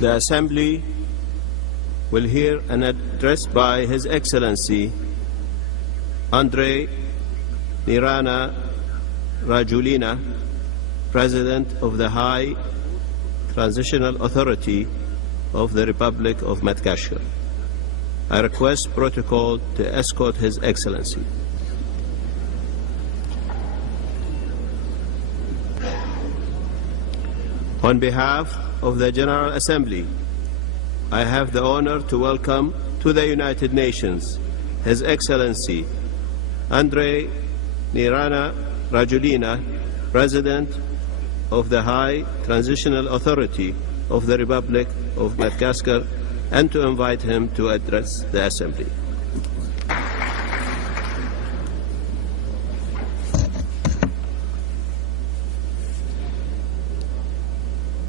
The Assembly will hear an address by His Excellency Andrei Nirana Rajulina, President of the High Transitional Authority of the Republic of Madagascar. I request protocol to escort His Excellency. On behalf of the General Assembly, I have the honor to welcome to the United Nations His Excellency Andrei Nirana Rajulina, President of the High Transitional Authority of the Republic of Madagascar, and to invite him to address the Assembly.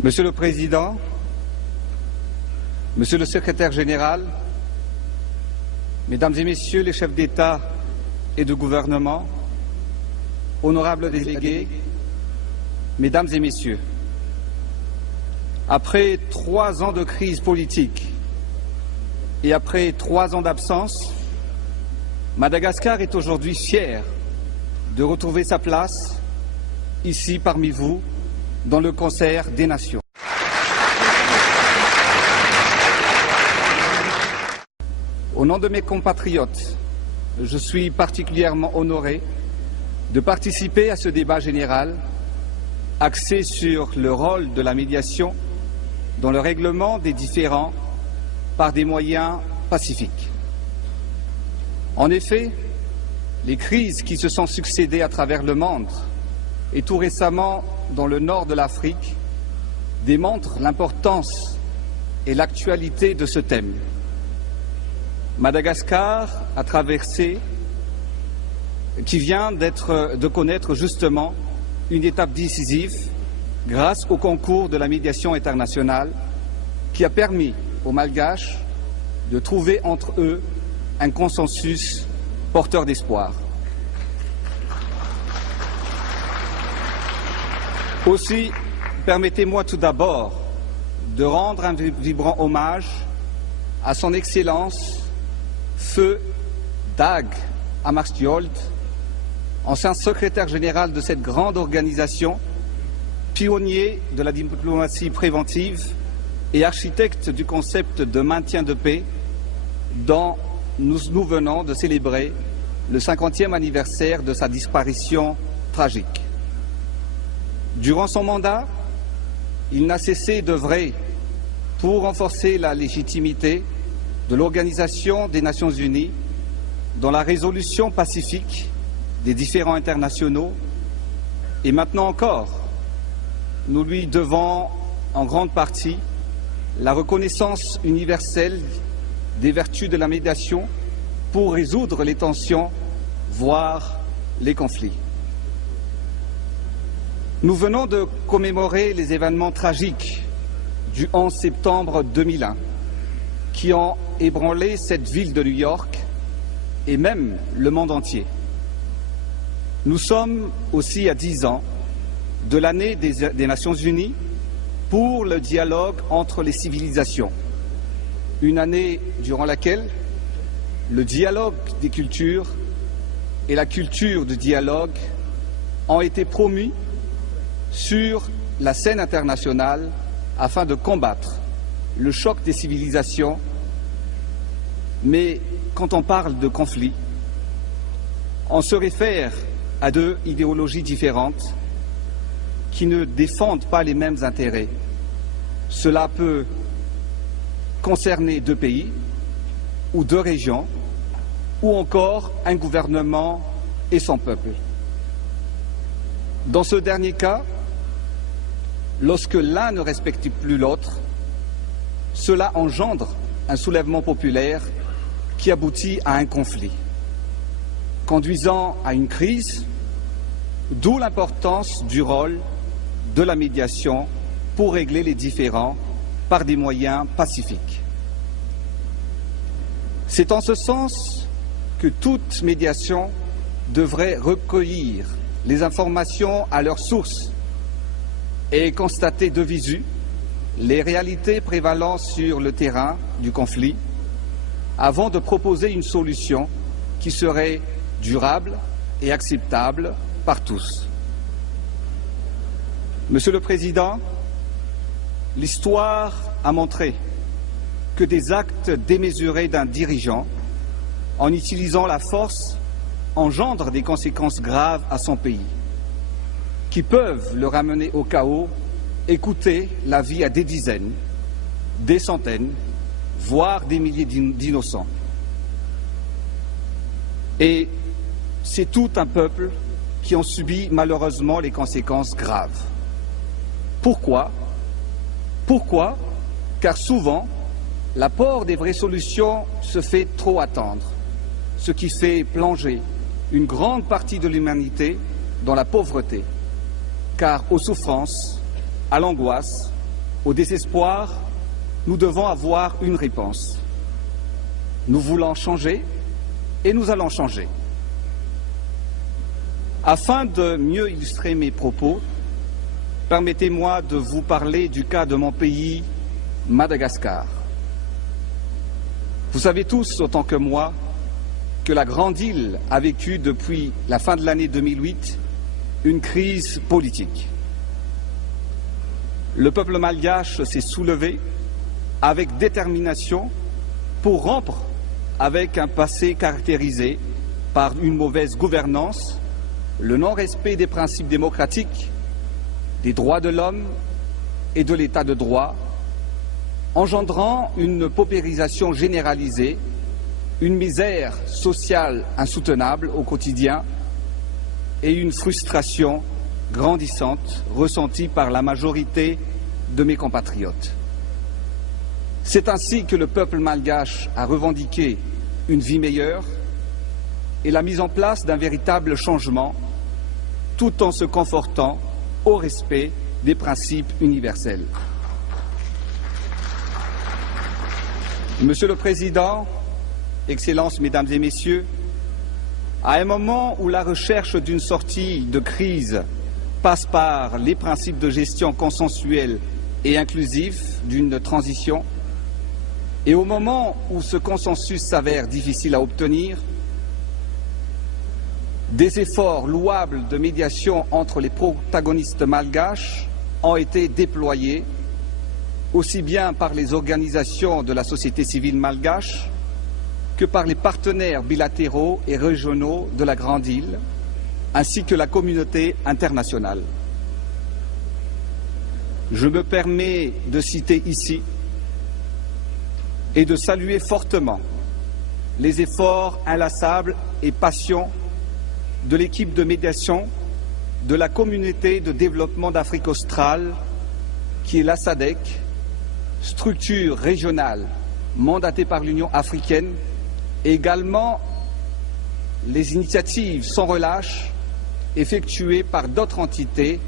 Monsieur le Président, Monsieur le Secrétaire général, Mesdames et Messieurs les chefs d'État et de gouvernement, honorables délégués, Mesdames et Messieurs, après 3 ans de crise politique et après 3 ans d'absence, Madagascar est aujourd'hui fier de retrouver sa place ici parmi vous dans le concert des nations. Au nom de mes compatriotes, je suis particulièrement honoré de participer à ce débat général axé sur le rôle de la médiation dans le règlement des différends par des moyens pacifiques. En effet, les crises qui se sont succédées à travers le monde et tout récemment dans le nord de l'Afrique démontrent l'importance et l'actualité de ce thème. Madagascar a traversé, qui vient de connaître justement une étape décisive grâce au concours de la médiation internationale qui a permis aux Malgaches de trouver entre eux un consensus porteur d'espoir. Aussi, permettez-moi tout d'abord de rendre un vibrant hommage à son Excellence Feu Dag Hammarskjöld, ancien secrétaire général de cette grande organisation, pionnier de la diplomatie préventive et architecte du concept de maintien de paix dont nous venons de célébrer le 50e anniversaire de sa disparition tragique. Durant son mandat, il n'a cessé d'œuvrer pour renforcer la légitimité de l'Organisation des Nations Unies dans la résolution pacifique des différends internationaux et maintenant encore, nous lui devons en grande partie la reconnaissance universelle des vertus de la médiation pour résoudre les tensions, voire les conflits. Nous venons de commémorer les événements tragiques du 11 septembre 2001 qui ont ébranlé cette ville de New York et même le monde entier. Nous sommes aussi à 10 ans de l'année des Nations Unies pour le dialogue entre les civilisations. Une année durant laquelle le dialogue des cultures et la culture du dialogue ont été promus sur la scène internationale afin de combattre le choc des civilisations. Mais quand on parle de conflit, on se réfère à 2 idéologies différentes qui ne défendent pas les mêmes intérêts. Cela peut concerner 2 pays ou 2 régions ou encore un gouvernement et son peuple. Dans ce dernier cas, lorsque l'un ne respecte plus l'autre, cela engendre un soulèvement populaire qui aboutit à un conflit, conduisant à une crise, d'où l'importance du rôle de la médiation pour régler les différends par des moyens pacifiques. C'est en ce sens que toute médiation devrait recueillir les informations à leur source et constater de visu les réalités prévalant sur le terrain du conflit avant de proposer une solution qui serait durable et acceptable par tous. Monsieur le Président, l'histoire a montré que des actes démesurés d'un dirigeant, en utilisant la force, engendrent des conséquences graves à son pays, qui peuvent le ramener au chaos et coûter la vie à des dizaines, des centaines, voire des milliers d'innocents. Et c'est tout un peuple qui en subit malheureusement les conséquences graves. Pourquoi? Pourquoi? Car souvent, l'apport des vraies solutions se fait trop attendre, ce qui fait plonger une grande partie de l'humanité dans la pauvreté, car aux souffrances, à l'angoisse, au désespoir, nous devons avoir une réponse. Nous voulons changer et nous allons changer. Afin de mieux illustrer mes propos, permettez-moi de vous parler du cas de mon pays, Madagascar. Vous savez tous, autant que moi, que la grande île a vécu depuis la fin de l'année 2008 une crise politique. Le peuple malgache s'est soulevé avec détermination pour rompre avec un passé caractérisé par une mauvaise gouvernance, le non-respect des principes démocratiques, des droits de l'homme et de l'état de droit, engendrant une paupérisation généralisée, une misère sociale insoutenable au quotidien et une frustration grandissante ressentie par la majorité de mes compatriotes. C'est ainsi que le peuple malgache a revendiqué une vie meilleure et la mise en place d'un véritable changement, tout en se confortant au respect des principes universels. Monsieur le Président, Excellences, Mesdames et Messieurs, à un moment où la recherche d'une sortie de crise passe par les principes de gestion consensuelle et inclusif d'une transition, et au moment où ce consensus s'avère difficile à obtenir, des efforts louables de médiation entre les protagonistes malgaches ont été déployés, aussi bien par les organisations de la société civile malgache que par les partenaires bilatéraux et régionaux de la Grande Île, ainsi que la communauté internationale. Je me permets de citer ici et de saluer fortement les efforts inlassables et patients de l'équipe de médiation de la communauté de développement d'Afrique australe, qui est la SADC, structure régionale mandatée par l'Union africaine, et également les initiatives sans relâche effectuées par d'autres entités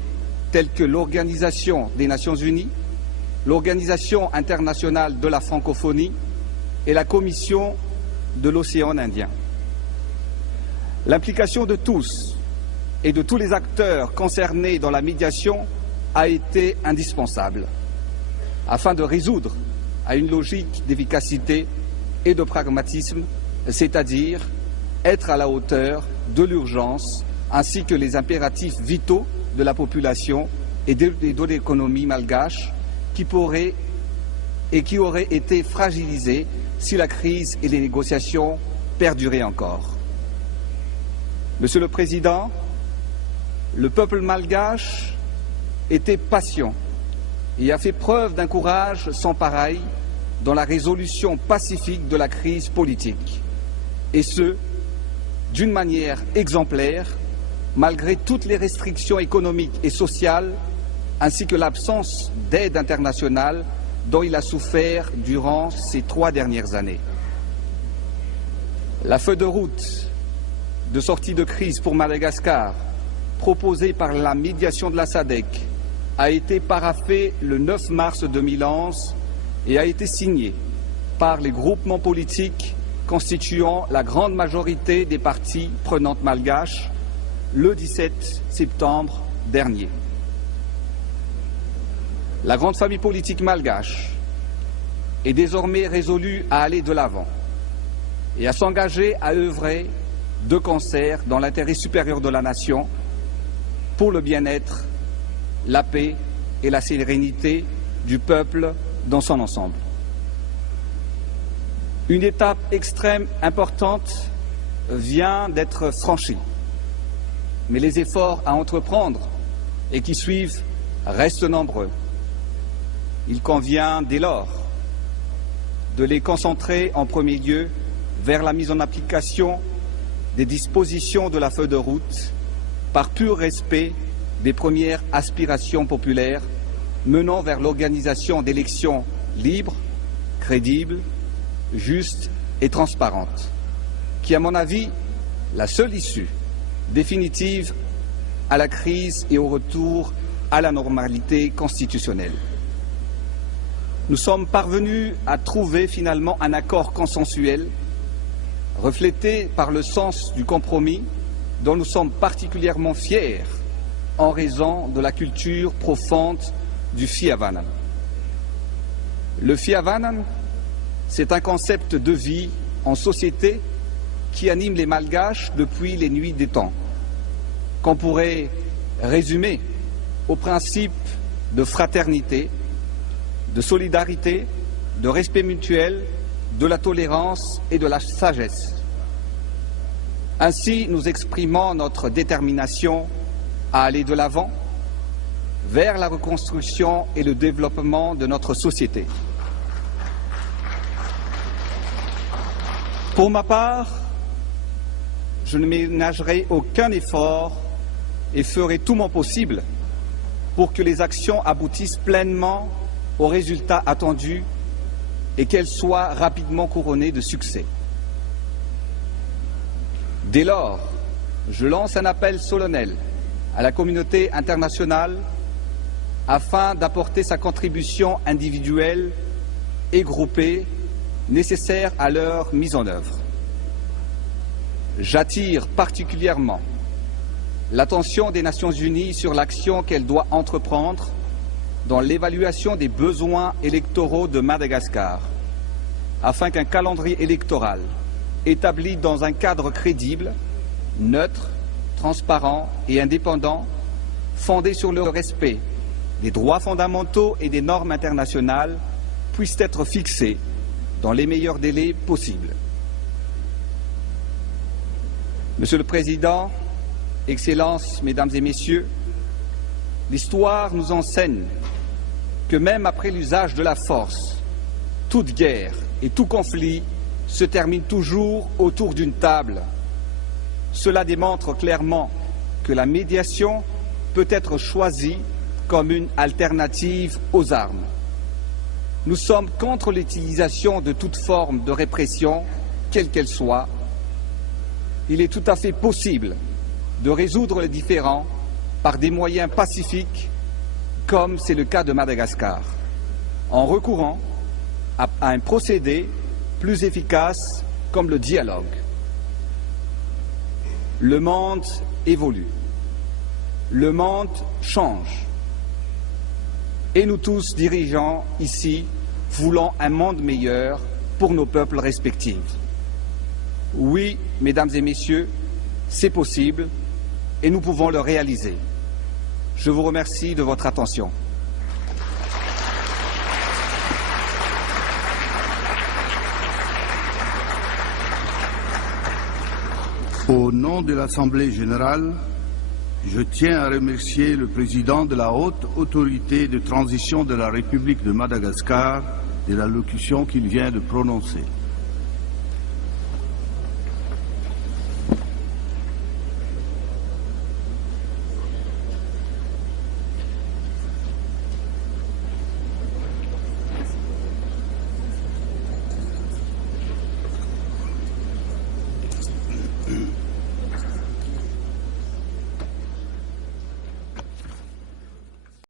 telles que l'Organisation des Nations Unies, l'Organisation internationale de la francophonie et la Commission de l'océan Indien. L'implication de tous et de tous les acteurs concernés dans la médiation a été indispensable afin de résoudre à une logique d'efficacité et de pragmatisme, c'est-à-dire être à la hauteur de l'urgence ainsi que les impératifs vitaux de la population et de l'économie malgache qui auraient été fragilisés si la crise et les négociations perduraient encore. Monsieur le Président, le peuple malgache était patient et a fait preuve d'un courage sans pareil dans la résolution pacifique de la crise politique, et ce, d'une manière exemplaire, malgré toutes les restrictions économiques et sociales, ainsi que l'absence d'aide internationale dont il a souffert durant ces 3 dernières années. La feuille de route de sortie de crise pour Madagascar, proposée par la médiation de la SADC, a été paraphée le 9 mars 2011 et a été signée par les groupements politiques constituant la grande majorité des parties prenantes malgaches le 17 septembre dernier. La grande famille politique malgache est désormais résolue à aller de l'avant et à s'engager à œuvrer de concert dans l'intérêt supérieur de la nation pour le bien-être, la paix et la sérénité du peuple dans son ensemble. Une étape extrême importante vient d'être franchie, mais les efforts à entreprendre et qui suivent restent nombreux. Il convient dès lors de les concentrer en premier lieu vers la mise en application des dispositions de la feuille de route par pur respect des premières aspirations populaires menant vers l'organisation d'élections libres, crédibles, justes et transparentes, qui, à mon avis, la seule issue définitive à la crise et au retour à la normalité constitutionnelle. Nous sommes parvenus à trouver finalement un accord consensuel reflété par le sens du compromis dont nous sommes particulièrement fiers en raison de la culture profonde du Fiavanan. Le Fiavanan, c'est un concept de vie en société qui anime les Malgaches depuis les nuits des temps, qu'on pourrait résumer au principe de fraternité, de solidarité, de respect mutuel, de la tolérance et de la sagesse. Ainsi, nous exprimons notre détermination à aller de l'avant vers la reconstruction et le développement de notre société. Pour ma part, je ne ménagerai aucun effort et ferai tout mon possible pour que les actions aboutissent pleinement aux résultats attendus et qu'elles soient rapidement couronnées de succès. Dès lors, je lance un appel solennel à la communauté internationale afin d'apporter sa contribution individuelle et groupée nécessaire à leur mise en œuvre. J'attire particulièrement l'attention des Nations Unies sur l'action qu'elle doit entreprendre dans l'évaluation des besoins électoraux de Madagascar, afin qu'un calendrier électoral établi dans un cadre crédible, neutre, transparent et indépendant, fondé sur le respect des droits fondamentaux et des normes internationales, puisse être fixé dans les meilleurs délais possibles. Monsieur le Président, Excellences, Mesdames et Messieurs, l'histoire nous enseigne que même après l'usage de la force, toute guerre et tout conflit se termine toujours autour d'une table. Cela démontre clairement que la médiation peut être choisie comme une alternative aux armes. Nous sommes contre l'utilisation de toute forme de répression, quelle qu'elle soit. Il est tout à fait possible de résoudre les différends par des moyens pacifiques, comme c'est le cas de Madagascar, en recourant à un procédé plus efficace comme le dialogue. Le monde évolue, le monde change, et nous tous, dirigeants ici, voulons un monde meilleur pour nos peuples respectifs. Oui, Mesdames et Messieurs, c'est possible et nous pouvons le réaliser. Je vous remercie de votre attention. Au nom de l'Assemblée générale, je tiens à remercier le président de la haute autorité de transition de la République de Madagascar de l'allocution qu'il vient de prononcer.